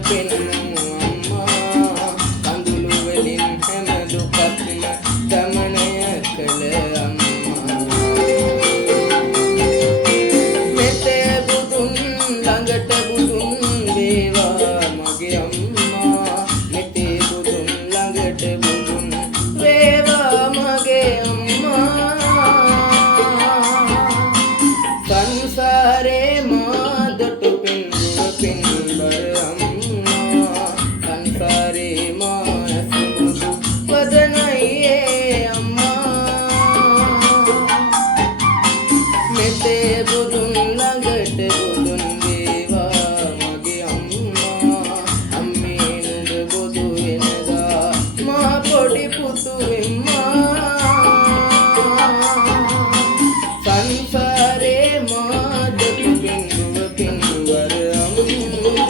පෙන්නු අම්මා කඳුළු වලින් හැම දුකක්ම දමනය කළ අම්මා මෙතේ බුදුන් ළඟට බුදුන් වේවා මගේ අම්මා මෙතේ බුදුන් ළඟට බුදුන් වේවා මගේ අම්මා සංසාරේ මා දොටු පින්දුව පින්බර අම්මා සංසාරේ මා ඇසුරු වදනයේ අම්මා මෙතේ බුදුන් ළඟට බුදුන් වේවා මගේ අම්මා අම්මේ නුඹ බුදු වෙනදා මා පොඩි පුතු වෙම්මා සංසාරේ මා දොටු පින්දුව පින්දුවර අම්මා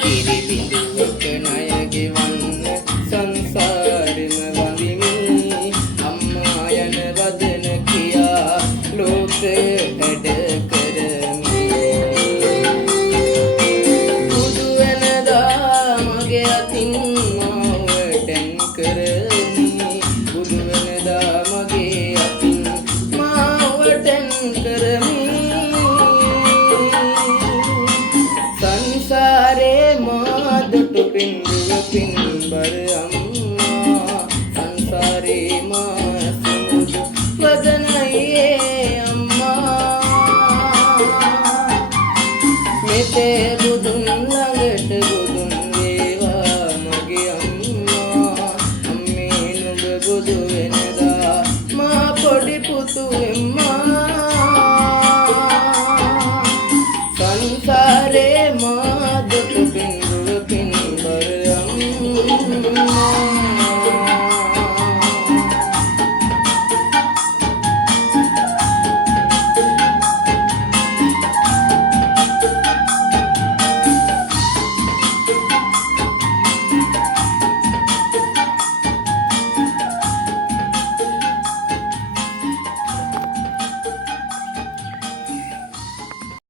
කිරි බිඳුවක ණය ගෙවන්න සංසාරෙම වඳිමි අම්මා යන වදන කියා ලෝකය හැඩ කරමි බුදු වෙනදා මගේ අතින් මාවටෙන් කරමි බුදු වෙනදා මගේ අතින් මාවටෙන් කරමි සංසාරේ මා දොටු පින්දුව පින්බර අම්මා